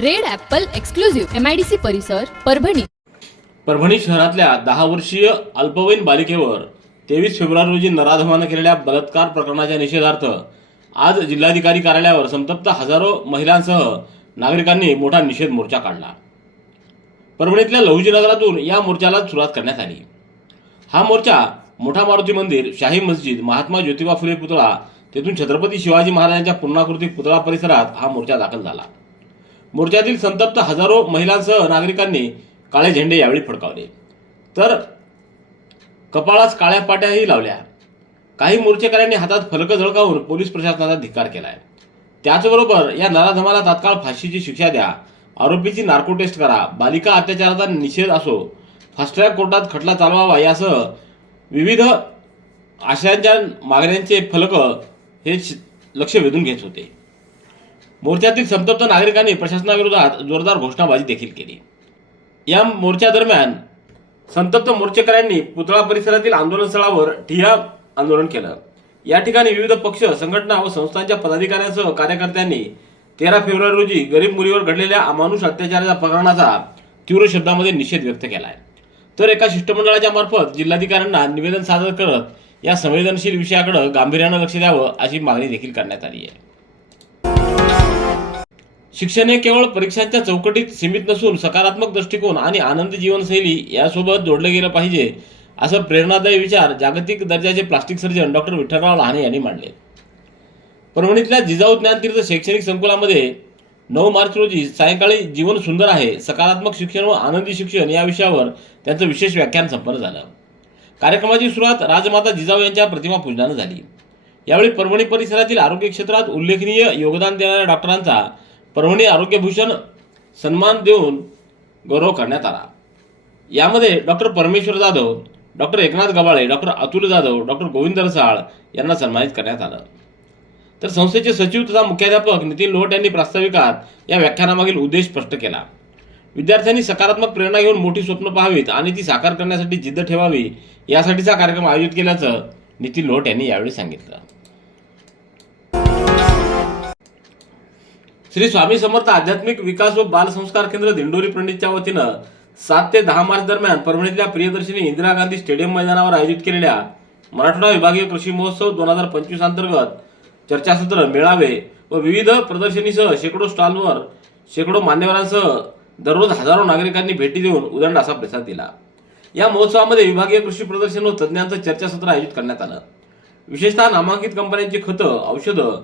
Red apple exclusive MIDC परिसर परभणी. परभणी शहरातल्या दहा वर्षीय अल्पवयीन बालिकेवर तेवीस फेब्रुवारी रोजी नराधमानं केलेल्या बलात्कार प्रकरणाच्या निषेधार्थ आज जिल्हाधिकारी कार्यालयावर संतप्त हजारो महिलांसह नागरिकांनी मोठा निषेध मोर्चा काढला. परभणीतल्या लहुजी नगरातून या मोर्चाला सुरुवात करण्यात आली. हा मोर्चा मोठा मारुती मंदिर शाही मस्जिद महात्मा ज्योतिबा फुले पुतळा तेथून छत्रपती शिवाजी महाराजांच्या पूर्णाकृती पुतळा परिसरात हा मोर्चा दाखल झाला. मोर्चातील संतप्त हजारो महिलांसह नागरिकांनी काळे झेंडे यावेळी फडकावले. तर कपाळास काळ्या पाट्याही लावल्या. काही मोर्चेकऱ्यांनी हातात फलक झळकावून पोलीस प्रशासनाचा धिक्कार केलाय. त्याचबरोबर या नराधमाला तात्काळ फाशीची शिक्षा द्या. आरोपीची नार्को टेस्ट करा. बालिका अत्याचाराचा निषेध असो. फास्ट ट्रॅक कोर्टात खटला चालवावा यासह विविध आशयांच्या मागण्यांचे फलक हे श- लक्ष वेधून घेत होते. मोर्चातील संतप्त नागरिकांनी प्रशासनाविरोधात जोरदार घोषणाबाजी देखील केली. या मोर्चादरम्यान संतप्त मोर्चेकऱ्यांनी पुतळा परिसरातील आंदोलनस्थळावर ठिया आंदोलन केलं. या ठिकाणी विविध पक्ष संघटना व संस्थांच्या पदाधिकाऱ्यांसह कार्यकर्त्यांनी तेरा फेब्रुवारी रोजी गरीब मुलीवर घडलेल्या अमानुष अत्याचाराच्या प्रकरणाचा तीव्र शब्दामध्ये निषेध व्यक्त केला आहे तर एका शिष्टमंडळाच्या मार्फत जिल्हाधिकाऱ्यांना निवेदन सादर करत या संवेदनशील विषयाकडे गांभीर्यानं लक्ष द्यावं अशी मागणी देखील करण्यात आली आहे. शिक्षण हे केवळ परीक्षांच्या चौकटीत सीमित नसून सकारात्मक दृष्टिकोन आणि आनंदी जीवनशैली यासोबत जोडलं गेलं पाहिजे असं प्रेरणादायी विचार जागतिक दर्जाचे plastic surgeon doctor Vitthalrao Lahane यांनी मांडले. परभणीतल्या जिजाऊ ज्ञानतीर्थ शैक्षणिक संकुलामध्ये नऊ मार्च रोजी सायंकाळी जीवन सुंदर आहे सकारात्मक शिक्षण व आनंदी शिक्षण या विषयावर त्यांचं विशेष व्याख्यान संपन्न झालं. कार्यक्रमाची सुरुवात राजमाता जिजाऊ यांच्या प्रतिमा पूजनानं झाली. यावेळी परभणी परिसरातील आरोग्य क्षेत्रात उल्लेखनीय योगदान देणाऱ्या डॉक्टरांचा परभणी आरोग्यभूषण सन्मान देऊन गौरव करण्यात आला. यामध्ये doctor Parmeshwar Jadhav doctor Eknath Gawale doctor Atul Jadhav doctor Govind Rasal यांना सन्मानित करण्यात आलं. तर संस्थेचे सचिव तथा मुख्याध्यापक नितीन लोट यांनी प्रास्ताविकात या व्याख्यानामागील उद्देश स्पष्ट केला. विद्यार्थ्यांनी सकारात्मक प्रेरणा घेऊन मोठी स्वप्न पाहावीत आणि ती साकार करण्यासाठी जिद्द ठेवावी यासाठीचा कार्यक्रम आयोजित केल्याचं नितीन लोट यांनी यावेळी सांगितलं. श्री स्वामी समर्थ आध्यात्मिक विकास व बाल संस्कार केंद्र दिंडोरी पंडितच्या वतीनं सात ते दहा मार्च दरम्यान परभणीतल्या प्रियदर्शनी इंदिरा गांधी स्टेडियम मैदानावर आयोजित केलेल्या मराठवाडा विभागीय कृषी महोत्सव दोन हजार पंचवीस अंतर्गत चर्चासत्र मेळावे व विविध प्रदर्शनीसह शेकडो स्टॉलवर शेकडो मान्यवरांसह दररोज हजारो नागरिकांनी भेटी देऊन उदंड असा प्रतिसाद दिला. या महोत्सवामध्ये विभागीय कृषी प्रदर्शन व तज्ज्ञांचं चर्चासत्र आयोजित करण्यात आलं. विशेषतः नामांकित कंपन्यांची खतं औषधं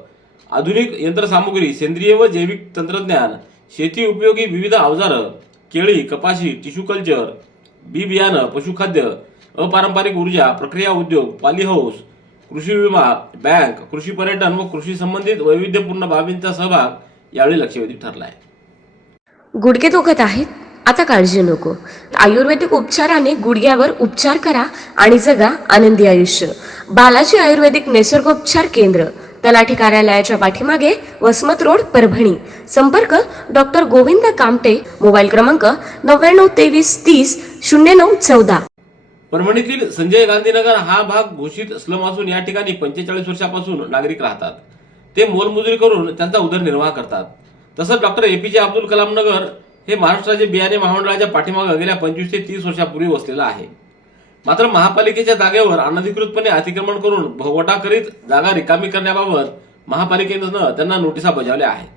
आधुनिक यंत्रसामुग्री सेंद्रिय व जैविक तंत्रज्ञान शेती उपयोगी विविध अवजारं केळी कपाशी टिश्यू कल्चर बी बियाणं पशुखाद्य अपारंपरिक ऊर्जा प्रक्रिया उद्योग पाली हाऊस कृषी विमा बँक कृषी पर्यटन व कृषी संबंधित वैविध्यपूर्ण बाबींचा सहभाग यावेळी लक्षवेधी ठरला आहे गुडघे दुखत आहेत? आता काळजी नको. आयुर्वेदिक उपचाराने गुडघ्यावर उपचार करा आणि जगा आनंदी आयुष्य. बालाजी आयुर्वेदिक निसर्गोपचार केंद्र. तलाठी कार्यालयाच्या पाठीमागे वसमत रोड परभणी. संपर्क डॉक्टर गोविंद कामटे मोबाईल क्रमांक नव्याण्णव तेवीस तीस शून्य नऊ चौदा. परभणीतील संजय गांधीनगर हा भाग घोषित स्लम असून या ठिकाणी पंचेचाळीस वर्षापासून नागरिक राहतात. ते मोलमजुरी करून त्यांचा उदरनिर्वाह करतात. तसंच डॉक्टर एपीजे अब्दुल कलाम नगर हे महाराष्ट्राचे बियाणे महामंडळाच्या पाठीमागे गेल्या पंचवीस ते तीस वर्षापूर्वी वसलेलं आहे. मात्र महापालिकेच्या जागेवर अनधिकृतपणे अतिक्रमण करून भोगवटा करीत जागा रिकामी करण्याबाबत महापालिकेनं त्यांना नोटिसा बजावल्या आहेत.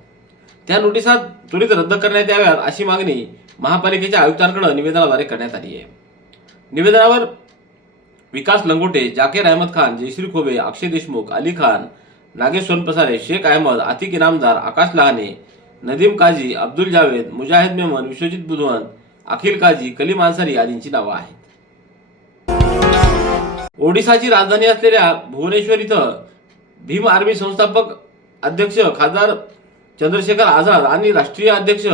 त्या नोटिसा त्वरित रद्द करण्यात याव्यात अशी मागणी महापालिकेच्या आयुक्तांकडे निवेदनाद्वारे करण्यात आली आहे. निवेदनावर विकास लंगोटे जाकीर अहमद खान जयश्री खोबे अक्षय देशमुख अली खान नागेश सोनपसारे शेख अहमद आतिक इनामदार आकाश लहाने नदीम काझी अब्दुल जावेद मुजाहिद मेमन विश्वजित बुधवन अखिल काझी कलीम अन्सारी आदींची नावं आहेत. ओडिशाची राजधानी असलेल्या भुवनेश्वर इथं भीम आर्मी संस्थापक अध्यक्ष खासदार चंद्रशेखर आझाद आणि राष्ट्रीय अध्यक्ष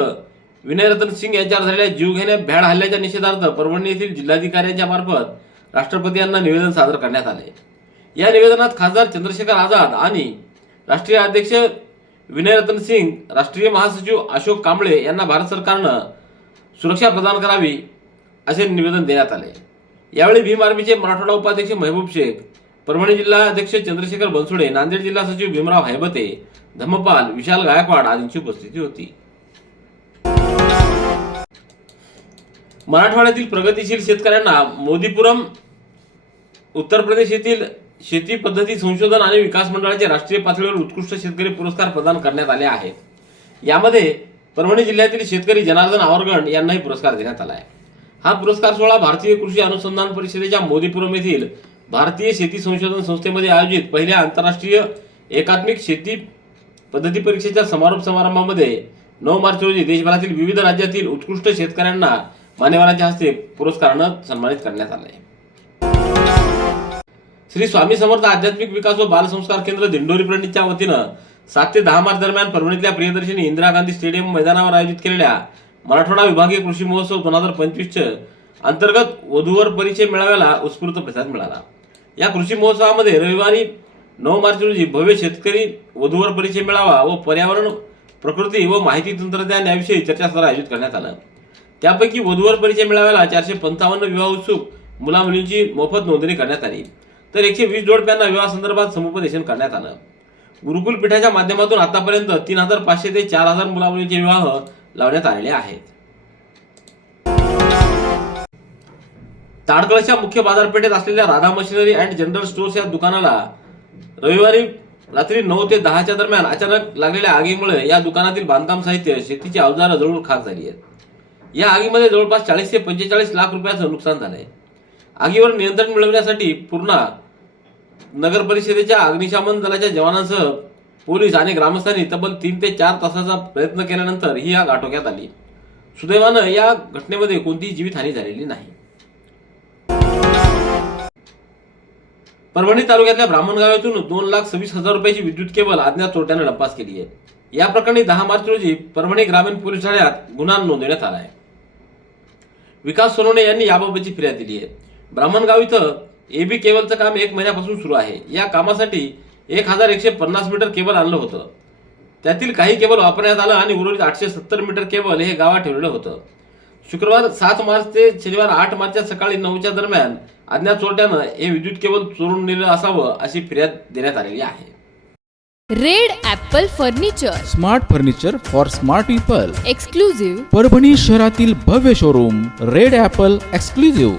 विनयरतन सिंग यांच्यावर झालेल्या जीवघेण्या भ्याड हल्ल्याच्या निषेधार्थ परभणी येथील जिल्हाधिकाऱ्यांच्या मार्फत राष्ट्रपती यांना निवेदन सादर करण्यात आले. या निवेदनात खासदार चंद्रशेखर आझाद आणि राष्ट्रीय अध्यक्ष विनयरतन सिंग राष्ट्रीय महासचिव अशोक कांबळे यांना भारत सरकारनं सुरक्षा प्रदान करावी असे निवेदन देण्यात आले. यावेळी भीम आर्मीचे मराठवाडा उपाध्यक्ष महबूब शेख परभणी जिल्हा अध्यक्ष चंद्रशेखर बनसुडे नांदेड जिल्हा सचिव भीमराव हैबते धम्मपाल विशाल गायकवाड आदींची उपस्थिती होती. मराठवाड्यातील प्रगतीशील शेतकऱ्यांना मोदीपुरम उत्तर प्रदेश येथील शेती पद्धती संशोधन आणि विकास मंडळाचे राष्ट्रीय पातळीवर उत्कृष्ट शेतकरी पुरस्कार प्रदान करण्यात आले आहेत. यामध्ये परभणी जिल्ह्यातील शेतकरी जनार्दन आवरगण यांनाही पुरस्कार देण्यात आला आहे. हा पुरस्कार सोहळा भारतीय कृषी अनुसंधान परिषदेच्या मोदीपुरम येथील भारतीय शेती संशोधन संस्थेमध्ये आयोजित पहिल्या आंतरराष्ट्रीय एकात्मिक शेती पद्धती परीक्षेच्या समारोप समारंभामध्ये नऊ मार्च रोजी देशभरातील विविध राज्यातील उत्कृष्ट शेतकऱ्यांना मान्यवरांच्या हस्ते पुरस्कारानं सन्मानित करण्यात आले श्री स्वामी समर्थ आध्यात्मिक विकास व बालसंस्कार केंद्र दिंडोरी प्रणितच्या वतीनं सात ते दहा मार्च दरम्यान परभणीतल्या प्रियदर्शनी इंदिरा गांधी स्टेडियम मैदानावर आयोजित केलेल्या मराठवाडा विभागीय कृषी महोत्सव दोन हजार पंचवीसच्या अंतर्गत वधूवर परिचय मेळाव्याला उत्स्फूर्त प्रतिसाद मिळाला. या कृषी महोत्सवामध्ये रविवारी नऊ मार्च रोजी भव्य शेतकरी वधूवर परिचय मेळावा व पर्यावरण प्रकृती व माहिती तंत्रज्ञान याविषयी चर्चासत्र आयोजित करण्यात आलं. त्यापैकी वधूवर परिचय मेळाव्याला चारशे पंचावन्न विवाह उत्सुक मुला मुलींची मोफत नोंदणी करण्यात आली. तर एकशे वीस जोडप्यांना विवाह संदर्भात समुपदेशन करण्यात आलं. गुरुकुल पीठाच्या माध्यमातून आतापर्यंत तीन हजार पाचशे ते चार हजार मुला मुलींचे विवाह लावण्यात आलेले आहेत. ताडकळच्या मुख्य बाजारपेठेत असलेल्या Radha machinery and general stores या दुकानाला रविवारी रात्री नऊ ते दहाच्या दरम्यान अचानक लागलेल्या आगीमुळे या दुकानातील बांधकाम साहित्य शेतीची अवजारं जळून खाक झाली आहेत. या आगीमध्ये जवळपास चाळीस ते पंचेचाळीस लाख रुपयाचं नुकसान झालंय. आगीवर नियंत्रण मिळवण्यासाठी पूर्णा नगर परिषदेच्या अग्निशमन दलाच्या जवानांसह पोलीस आणि ग्रामस्थांनी तब्बल तीन ते चार तासाचा प्रयत्न केल्यानंतर ही आग आटोक्यात आली. सुदैवानं या घटनेमध्ये कोणतीही जीवितहानी झालेली नाही. परभणी तालुक्यातल्या ब्राह्मणगाव येथून दोन लाख सव्वीस हजार रुपयाची विद्युत केबल अज्ञात चोरट्याने लंपास केली आहे. या प्रकरणी दहा मार्च रोजी परभणी ग्रामीण पोलीस ठाण्यात गुन्हा नोंदवण्यात आला आहे. विकास सोनवणे यांनी याबाबतची फिर्याद दिली आहे. ब्राह्मणगाव इथं एबी केबलचं काम एक महिन्यापासून सुरू आहे. या कामासाठी एक हजार एकशे पन्नास मीटर केबल आणलं होतं. त्यातील काही केबल वापरण्यात आलं आणि उर्वरित आठशे सत्तर मीटर केबल हे गावात ठेवलेलं होतं. शुक्रवार सात मार्च ते शनिवार आठ मार्चच्या सकाळी नऊच्या दरम्यान अज्ञात चोरट्यानं हे विद्युत केबल चोरून नेलं असावं अशी फिर्याद देण्यात आलेली आहे. Red apple furniture. Smart furniture for smart people. Exclusive Parbhani शहरातील भव्य showroom red apple exclusive.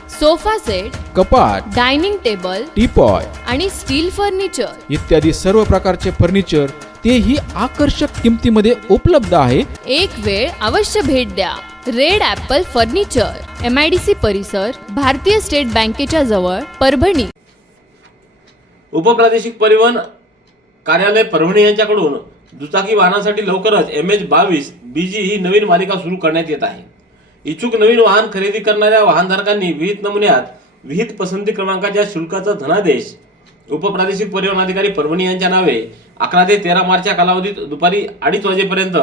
sofa set कपाट डायनिंग टेबल टीपॉय आणि स्टील फर्निचर. इत्यादी सर्व प्रकारचे फर्निचर तेही आकर्षक किमतीमध्ये उपलब्ध आहे. एक वेळ अवश्य भेट द्या. Red apple furniture M I D C परिसर भारतीय स्टेट बँकेच्या जवळ परभणी. उपप्रादेशिक परिवहन कार्यालय परभणी यांच्याकडून दुचाकी वाहनासाठी लवकरच एम एच बावीस बीजी ही नवीन मालिका सुरू करण्यात येत आहे. इच्छुक नवीन वाहन खरेदी करणाऱ्या वाहनधारकांनी विहित नमुन्यात विहित पसंती क्रमांकाच्या शुल्काचा धनादेश. उपप्रादेशिक परिवहन अधिकारी परभणी यांच्या नावे अकरा ते तेरा मार्चच्या कालावधीत दुपारी अडीच वाजेपर्यंत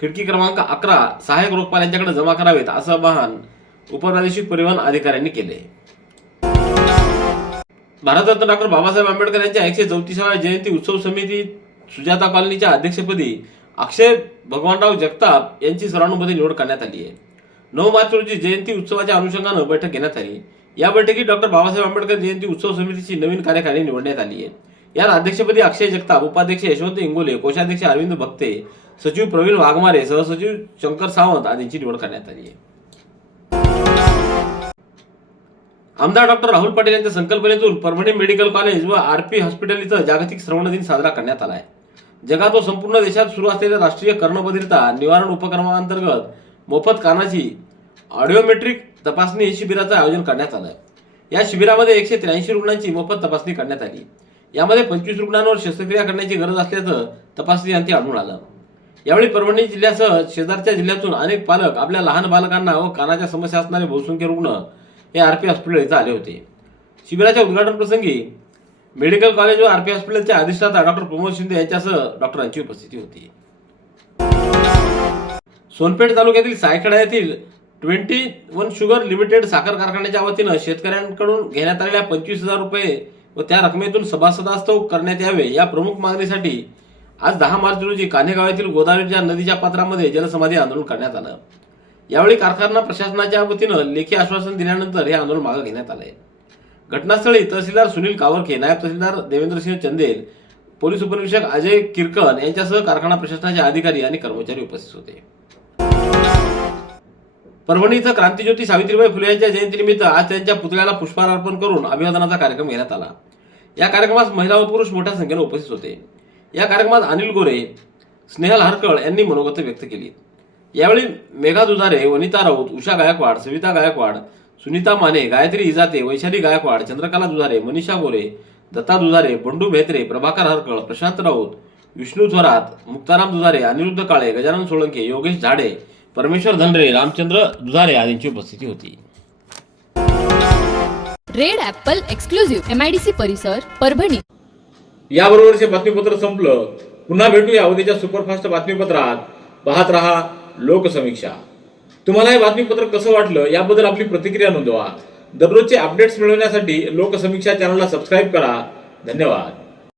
खिडकी क्रमांक अकरा सहाय्यक रोखपाल यांच्याकडे जमा करावेत असं आवाहन उपप्रादेशिक परिवहन अधिकाऱ्यांनी केले. भारतरत्न डॉक्टर बाबासाहेब आंबेडकर यांच्या एकशे चौतीसाव्या जयंती उत्सव समिती सुजाता कॉलनीच्या अध्यक्षपदी अक्षय भगवानराव जगताप यांची सर्वानुमते निवड करण्यात आली आहे. नऊ मार्च रोजी जयंती उत्सवाच्या अनुषंगानं बैठक घेण्यात आली. या बैठकीत डॉक्टर बाबासाहेब आंबेडकर जयंती उत्सव समितीची नवीन कार्यकारिणी निवडण्यात आली आहे. यात अध्यक्षपदी अक्षय जगताप उपाध्यक्ष यशवंत इंगोले कोषाध्यक्ष अरविंद भक्ते सचिव प्रवीण वाघमारे सहसचिव शंकर सावंत आदींची निवड करण्यात आली आहे. आमदार डॉक्टर राहुल पाटील यांच्या संकल्पनेतून परभणी मेडिकल कॉलेज व आर पी हॉस्पिटल इथं जागतिक श्रवण दिन साजरा करण्यात आला आहे. जगात व संपूर्ण देशात सुरू असलेल्या राष्ट्रीय कर्णबधिरता निवारण उपक्रमांतर्गत मोफत कानाची ऑडिओमेट्रिक तपासणी शिबिराचं आयोजन करण्यात आलं आहे या शिबिरामध्ये एकशे त्र्याऐंशी रुग्णांची मोफत तपासणी करण्यात आली. यामध्ये पंचवीस रुग्णांवर शस्त्रक्रिया करण्याची गरज असल्याचं तपासणी अंती आढळून आलं. यावेळी परभणी जिल्ह्यासह शेजारच्या जिल्ह्यातून अनेक पालक आपल्या लहान बालकांना व कानाच्या समस्या असणारे बहुसंख्य रुग्ण हे आर पी हॉस्पिटल इथं आले होते. शिबिराच्या उद्घाटन प्रसंगी मेडिकल कॉलेज व आर पी हॉस्पिटलच्या अधिष्ठाता डॉक्टर प्रमोद शिंदे यांच्यासह डॉक्टरांची उपस्थिती होती. सोनपेठ तालुक्यातील सायखेडा येथील ट्वेंटी वन शुगर लिमिटेड साखर कारखान्याच्या वतीनं शेतकऱ्यांकडून घेण्यात आलेल्या पंचवीस हजार रुपये व त्या रकमेतून सभासदास्तव करण्यात यावे या प्रमुख मागणीसाठी आज दहा मार्च रोजी कान्हेगाव येथील गोदावरीच्या नदीच्या पात्रामध्ये जलसमाधी आंदोलन करण्यात आलं. यावेळी कारखाना प्रशासनाच्या वतीनं लेखी आश्वासन दिल्यानंतर हे आंदोलन मागे घेण्यात आलंय. घटनास्थळी तहसीलदार सुनील कावरखे नायब तहसीलदार देवेंद्रसिंह चंदेल पोलीस उपनिरीक्षक अजय किरकन यांच्यासह कारखाना प्रशासनाचे अधिकारी आणि कर्मचारी उपस्थित होते. परभणी इथं क्रांतीज्योती सावित्रीबाई फुले यांच्या जयंतीनिमित्त आज त्यांच्या पुतळ्याला पुष्पहार अर्पण करून अभिवादनाचा कार्यक्रम घेण्यात आला. या कार्यक्रमास महिला व पुरुष मोठ्या संख्येने उपस्थित होते. या कार्यक्रमात अनिल गोरे स्नेहल हरकळ यांनी मनोगत व्यक्त केली. यावेळी मेघा दुधारे वनिता राऊत उषा गायकवाड सविता गायकवाड सुनीता माने गायत्री इजाते वैशाली गायकवाड चंद्रकला दुधारे मनीषा गोरे दत्ता दुधारे बंडू भेत्रे प्रभाकर हरकळ प्रशांत राऊत विष्णू थोरात मुक्ताराम दुधारे अनिरुद्ध काळे गजानन सोळंके योगेश झाडे परमेश्वर धनरे रामचंद्र दुधारे आदींची उपस्थिती होती. Red apple exclusive M I D C परिसर परभणी. याबरोबरचे बातमीपत्र संपलं. पुन्हा भेटूया उद्याच्या सुपरफास्ट बातमीपत्रात. पाहत रहा लोकसमीक्षा. तुम्हाला हे बातमीपत्र कसं वाटलं याबद्दल आपली प्रतिक्रिया नोंदवा. दररोजचे अपडेट्स मिळवण्यासाठी लोकसमीक्षा चॅनलला सबस्क्राईब करा. धन्यवाद.